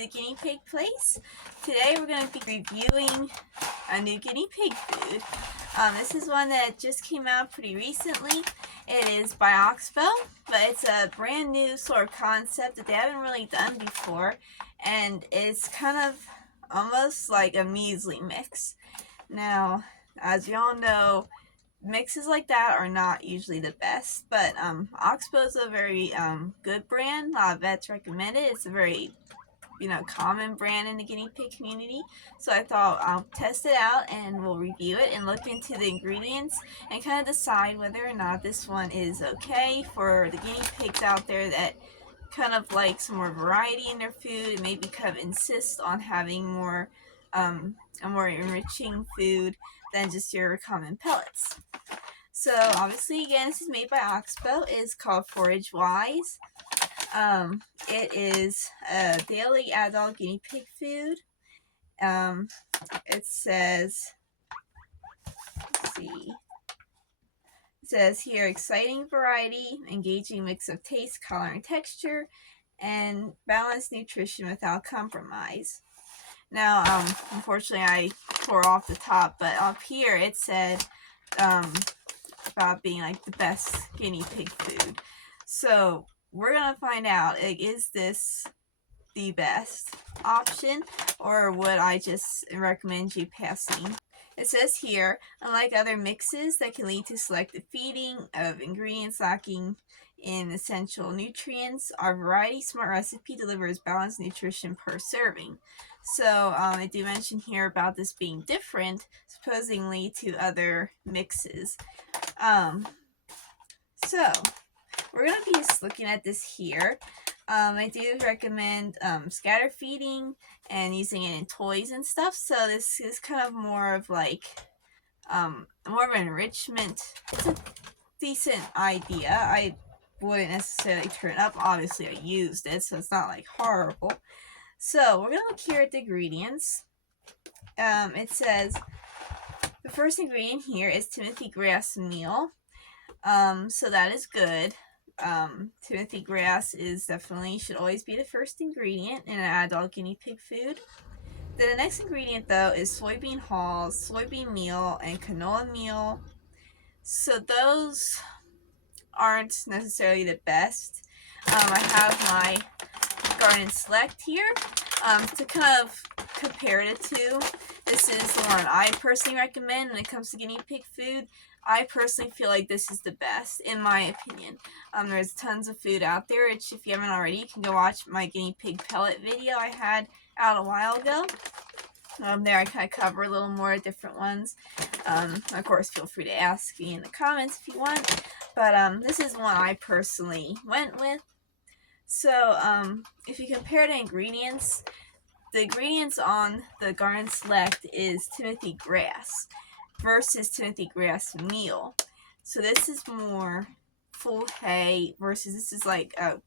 the guinea pig place. Today we're going to be reviewing a new guinea pig food. This is one that just came out pretty recently. It is by Oxbow, but it's a brand new sort of concept that they haven't really done before, and it's kind of almost like a muesli mix. Now, as you all know, mixes like that are not usually the best, but Oxbow is a very good brand. A lot of vets recommend it. It's a very common brand in the guinea pig community, so I thought I'll test it out and we'll review it and look into the ingredients and kind of decide whether or not this one is okay for the guinea pigs out there that kind of like some more variety in their food and maybe kind of insist on having more a more enriching food than just your common pellets. So obviously, again, this is made by Oxbow. It is called Forage. It is a daily adult guinea pig food. It says, let's see. It says here, exciting variety, engaging mix of taste, color, and texture, and balanced nutrition without compromise. Now, unfortunately, I tore off the top, but up here it said about being like the best guinea pig food. So we're gonna find out, like, is this the best option, or would I just recommend you passing? It says here, unlike other mixes that can lead to selective feeding of ingredients lacking in essential nutrients, our Variety Smart recipe delivers balanced nutrition per serving. So I do mention here about this being different, supposedly, to other mixes. So we're going to be just looking at this here. I do recommend scatter feeding and using it in toys and stuff. So this is kind of more of like more of an enrichment. It's a decent idea. I wouldn't necessarily turn it up. Obviously, I used it, so it's not like horrible. So we're going to look here at the ingredients. It says the first ingredient here is Timothy grass meal. So that is good. Timothy grass is definitely should always be the first ingredient in an adult guinea pig food. Then the next ingredient, though, is soybean hulls, soybean meal, and canola meal. So those aren't necessarily the best. I have my Garden Select here to kind of compare the two. This is the one I personally recommend when it comes to guinea pig food. I personally feel like this is the best, in my opinion. There's tons of food out there, which if you haven't already, you can go watch my guinea pig pellet video I had out a while ago. There I kind of cover a little more different ones. Of course, feel free to ask me in the comments if you want. But this is one I personally went with. So if you compare the ingredients on the Garden Select is Timothy grass versus Timothy grass meal. So this is more full hay versus this is like a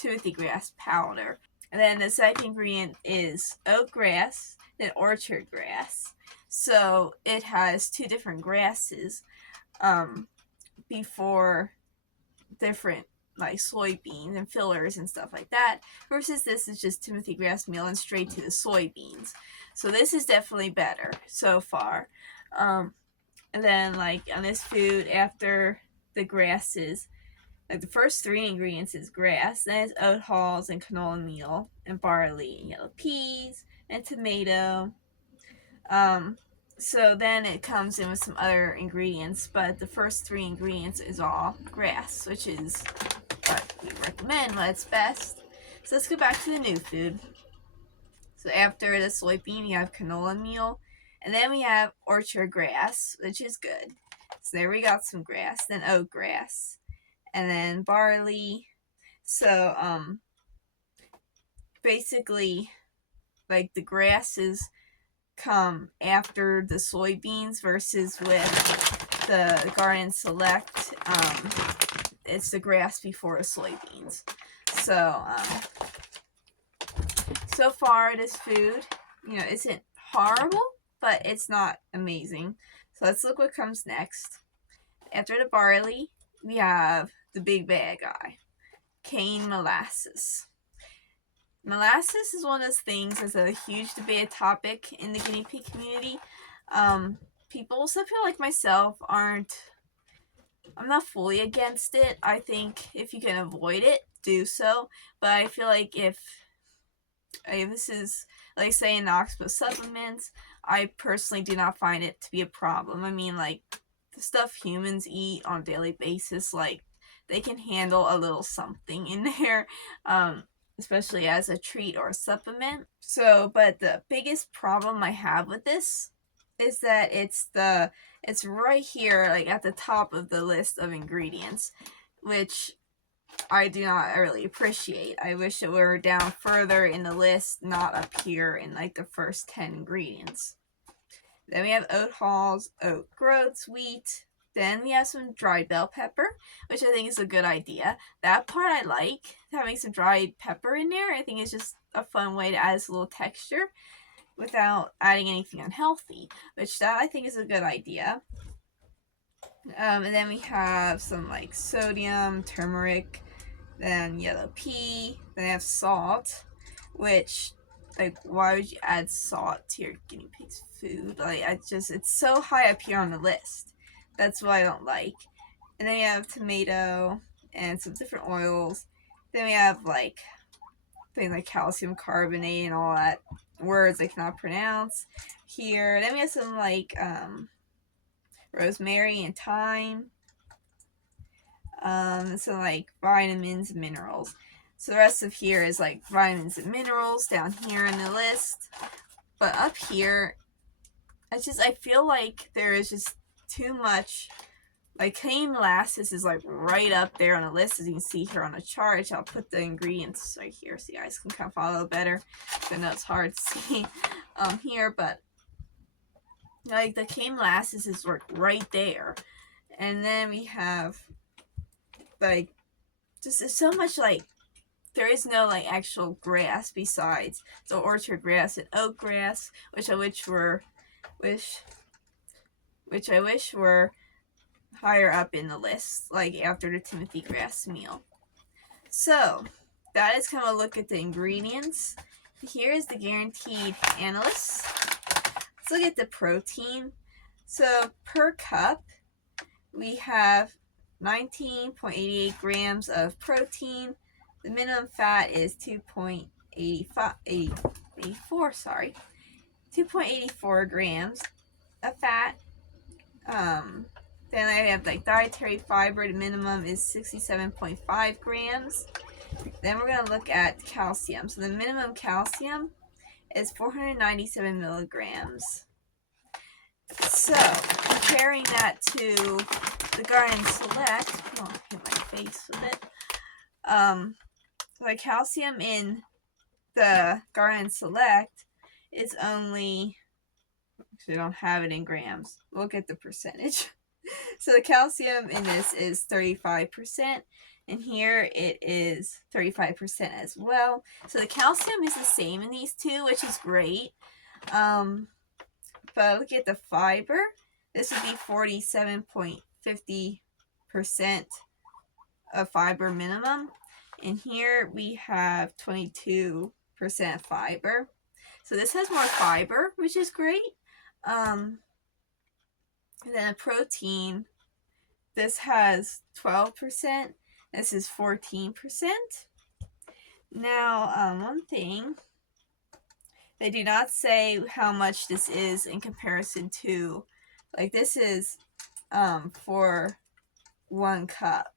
Timothy grass powder. And then the second ingredient is oat grass, then orchard grass. So it has two different grasses before different like soybeans and fillers and stuff like that, versus this is just Timothy grass meal and straight to the soybeans. So this is definitely better so far. And then like on this food, after the grasses, like the first three ingredients is grass, then it's oat hulls and canola meal and barley and yellow peas and tomato. So then it comes in with some other ingredients, but the first three ingredients is all grass, which is what we recommend, what's best. So let's go back to the new food. So after the soybean, we have canola meal, and then we have orchard grass, which is good. So there we got some grass, then oat grass, and then barley. So basically, like the grasses come after the soybeans versus with the Garden Select, it's the grass before the soybeans. So far this food, isn't horrible, but it's not amazing. So let's look what comes next. After the barley, we have the big bad guy, cane molasses. Molasses is one of those things that's a huge debated topic in the guinea pig community. People, some people like myself, I'm not fully against it. I think if you can avoid it, do so. But I feel like if this is, like, say, in the Oxbow supplements, I personally do not find it to be a problem. I mean, like, the stuff humans eat on a daily basis, like, they can handle a little something in there, especially as a treat or a supplement. So, but the biggest problem I have with this is that it's right here, like, at the top of the list of ingredients, which I do not really appreciate. I wish it were down further in the list, not up here in, like, the first 10 ingredients. Then we have oat hulls, oat groats, wheat. Then we have some dried bell pepper, which I think is a good idea. That part I like, having some dried pepper in there. I think it's just a fun way to add a little texture without adding anything unhealthy, which that I think is a good idea. And then we have some, like, sodium, turmeric, then yellow pea, then I have salt, which, like, why would you add salt to your guinea pig's food? Like, it's so high up here on the list. That's what I don't like. And then you have tomato and some different oils. Then we have, like, things like calcium carbonate and all that words I cannot pronounce here. Then we have some, like, rosemary and thyme. Some, like, vitamins and minerals. So the rest of here is, like, vitamins and minerals down here in the list. But up here, I feel like there is just too much. Like, cane molasses is, like, right up there on the list, as you can see here on the chart, which I'll put the ingredients right here so you guys can kind of follow better. I know it's hard to see here, but, like, the cane molasses is, like, right there. And then we have, like, just so much, like, there is no, like, actual grass besides the orchard grass and oat grass, which I wish were higher up in the list, like after the Timothy grass meal. So that is kind of a look at the ingredients. Here is the guaranteed analyst. Let's look at the protein. So per cup, we have 19.88 grams of protein. The minimum fat is 2.84 grams of fat. Then I have, like, dietary fiber. The minimum is 67.5 grams. Then we're going to look at calcium. So the minimum calcium is 497 milligrams. So comparing that to the Garden Select, I'll hit my face with it. The calcium in the Garden Select is only, actually I don't have it in grams. We'll get the percentage. So the calcium in this is 35%, and here it is 35% as well. So the calcium is the same in these two, which is great. But look at the fiber. This would be 47.50% of fiber minimum. And here we have 22% fiber. So this has more fiber, which is great. And then a protein, this has 12%. This is 14%. Now, one thing, they do not say how much this is in comparison to, like, this is for 1 cup.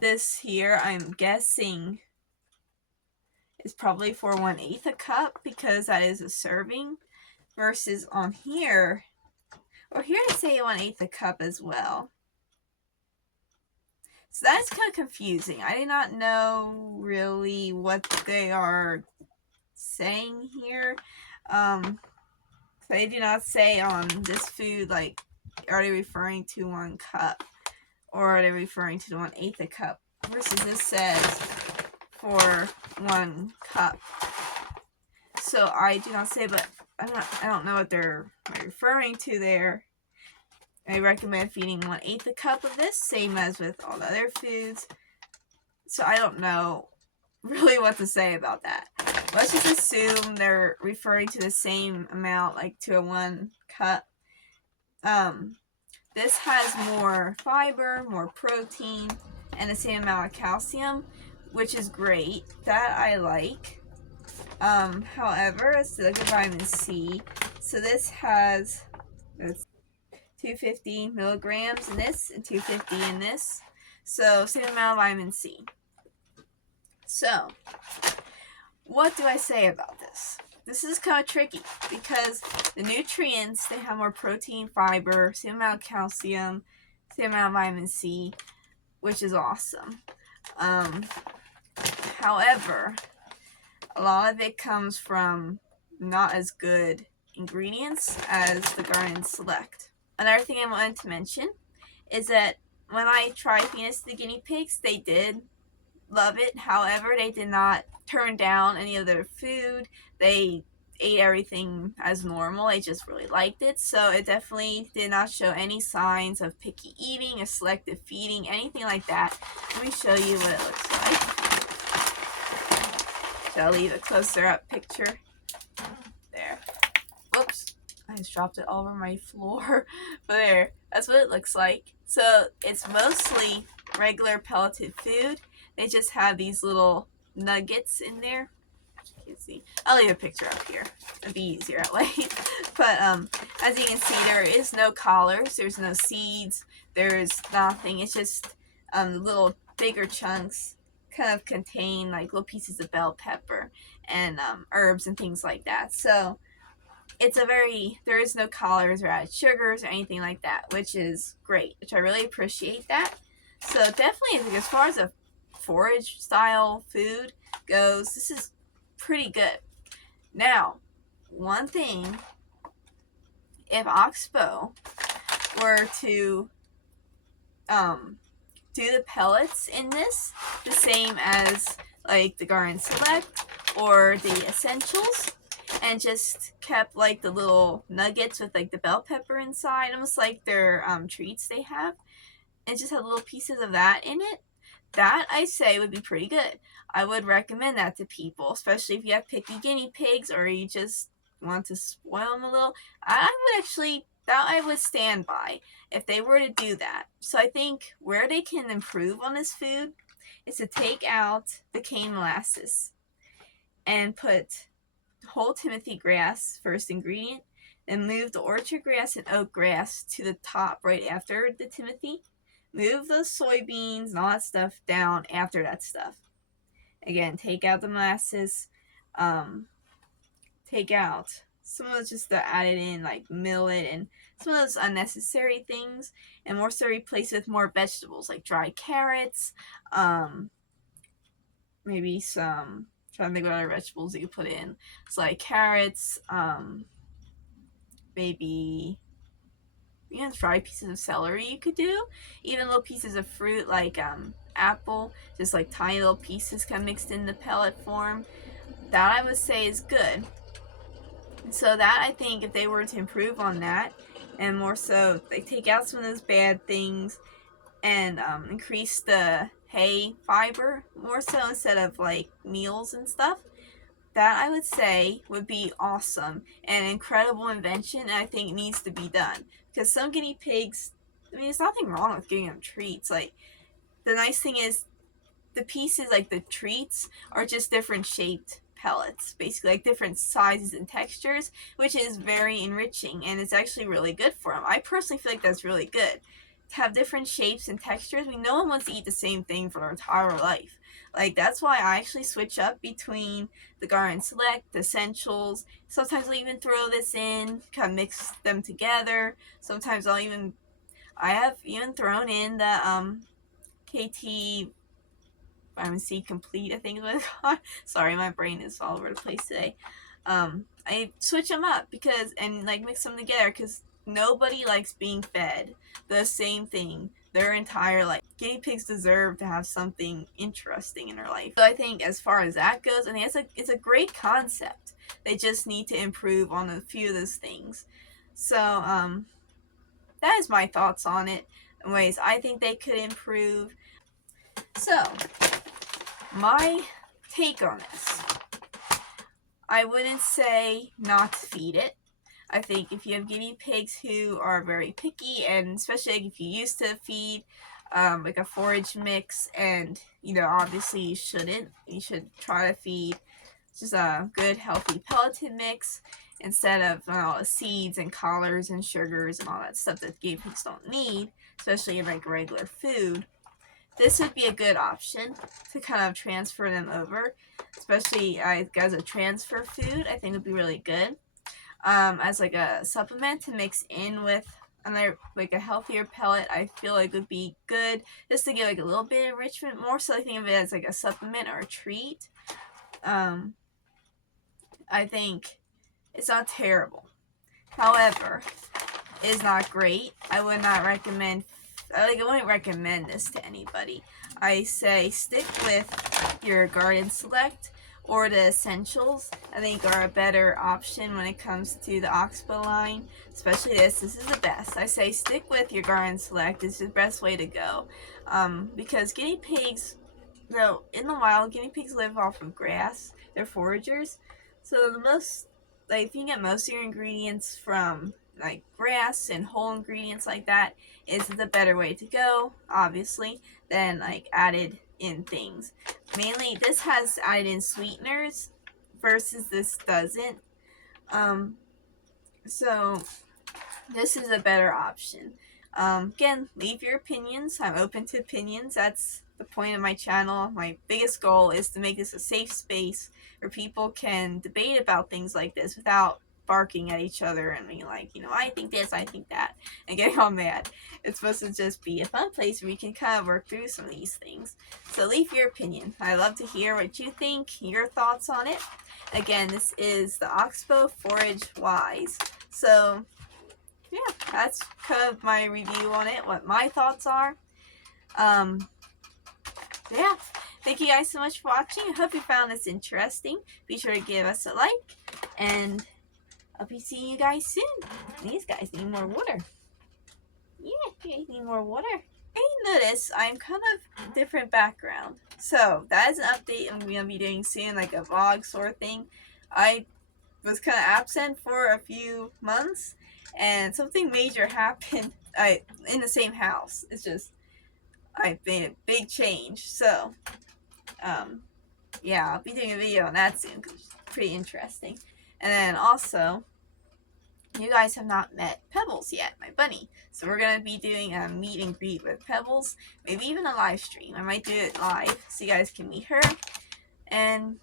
This here, I'm guessing, is probably for 1/8 a cup, because that is a serving, versus on here, or here to say 1/8 a cup as well. So that's kind of confusing. I do not know really what they are saying here. They do not say on this food, like, are they referring to 1 cup, or are they referring to 1/8 a cup, versus this says for 1 cup. So I do not say, but I don't know what they're referring to there. I recommend feeding 1/8 a cup of this, same as with all the other foods. So I don't know really what to say about that. Let's just assume they're referring to the same amount, like to a 1 cup. This has more fiber, more protein, and the same amount of calcium, which is great. That I like. However, let's look at vitamin C. So this has 250 milligrams in this and 250 in this. So same amount of vitamin C. So what do I say about this? This is kind of tricky because the nutrients, they have more protein, fiber, same amount of calcium, same amount of vitamin C, which is awesome. However, a lot of it comes from not as good ingredients as the Garden Select. Another thing I wanted to mention is that when I tried feeding this to the guinea pigs, they did love it. However, they did not turn down any of their food. They ate everything as normal. They just really liked it. So it definitely did not show any signs of picky eating or selective feeding, anything like that. Let me show you what it looks like. So I'll leave a closer up picture. There. Whoops. I just dropped it all over my floor. But there. That's what it looks like. So it's mostly regular pelleted food. They just have these little nuggets in there. You can see. I'll leave a picture up here. It'll be easier that way. But as you can see, there is no collars. There's no seeds. There's nothing. It's just little bigger chunks kind of contain like little pieces of bell pepper and herbs and things like that. So it's there is no collars or added sugars or anything like that, which is great, which I really appreciate that. So definitely, as far as a forage style food goes, this is pretty good. Now, one thing, if Oxbow were to do the pellets in this the same as like the Garden Select or the Essentials, and just kept like the little nuggets with like the bell pepper inside, almost like their treats they have, and just had little pieces of that in it, that I say would be pretty good. I would recommend that to people, especially if you have picky guinea pigs or you just want to spoil them a little. I would stand by if they were to do that. So I think where they can improve on this food is to take out the cane molasses and put whole Timothy grass, first ingredient, and move the orchard grass and oat grass to the top right after the Timothy. Move those soybeans and all that stuff down after that stuff. Again, take out the molasses, take out some of those just the added in like millet and some of those unnecessary things, and more so replace with more vegetables like dry carrots, maybe some, trying to think what other vegetables you put in. It's like carrots, maybe fried pieces of celery you could do, even little pieces of fruit like apple, just like tiny little pieces kind of mixed in the pellet form. That I would say is good. And so that, I think, if they were to improve on that, and more so they take out some of those bad things and increase the hay fiber more so instead of like meals and stuff, that I would say would be awesome and an incredible invention, and I think it needs to be done. Because some guinea pigs, I mean, there's nothing wrong with giving them treats. Like, the nice thing is the pieces, like the treats, are just different shaped pellets, basically, like different sizes and textures, which is very enriching, and it's actually really good for them. I personally feel like that's really good. To have different shapes and textures. I mean, no one wants to eat the same thing for their entire life. Like, that's why I actually switch up between the Garden Select, the Essentials. Sometimes I'll even throw this in, kind of mix them together. Sometimes I have even thrown in the KT Vitamin C Complete, I think is what it's called. Sorry, my brain is all over the place today. I switch them up and mix them together because nobody likes being fed the same thing their entire life. Guinea pigs deserve to have something interesting in their life. So I think as far as that goes, I think it's a great concept. They just need to improve on a few of those things. So that is my thoughts on it. In ways I think they could improve. So my take on this. I wouldn't say not to feed it. I think if you have guinea pigs who are very picky, and especially like if you used to feed like a forage mix, and obviously you shouldn't. You should try to feed just a good healthy pelleted mix instead of seeds and collars and sugars and all that stuff that guinea pigs don't need, especially in like regular food. This would be a good option to kind of transfer them over, especially as a transfer food. I think would be really good as like a supplement to mix in with another like a healthier pellet. I feel like would be good just to get like a little bit of enrichment, more so I think of it as like a supplement or a treat. I think it's not terrible. However, it is not great. I would not recommend. I wouldn't recommend this to anybody. I say stick with your Garden Select or the Essentials. I think are a better option when it comes to the Oxbow line. Especially this. This is the best. I say stick with your Garden Select. It's the best way to go. Because guinea pigs, though in the wild, guinea pigs live off of grass. They're foragers. So if you get most of your ingredients from like grass and whole ingredients like that, is the better way to go, obviously, than like added in things. Mainly this has added in sweeteners versus this doesn't. So this is a better option. Again, leave your opinions. I'm open to opinions. That's the point of my channel. My biggest goal is to make this a safe space where people can debate about things like this without barking at each other and being like, I think this, I think that, and getting all mad. It's supposed to just be a fun place where we can kind of work through some of these things. So leave your opinion. I love to hear what you think, your thoughts on it. Again, this is the Oxbow Forage Wise. So yeah, that's kind of my review on it, what my thoughts are. Yeah, thank you guys so much for watching. I hope you found this interesting. Be sure to give us a like, and I'll be seeing you guys soon. These guys need more water. Yeah, you guys need more water. And you notice I'm kind of different background. So that is an update I'm going to be doing soon, like a vlog sort of thing. I was kind of absent for a few months, and something major happened in the same house. It's just, I've made a big change. So, yeah, I'll be doing a video on that soon because it's pretty interesting. And then also, you guys have not met Pebbles yet, my bunny. So we're going to be doing a meet and greet with Pebbles. Maybe even a live stream. I might do it live so you guys can meet her. And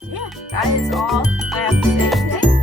yeah, that is all I have to say today.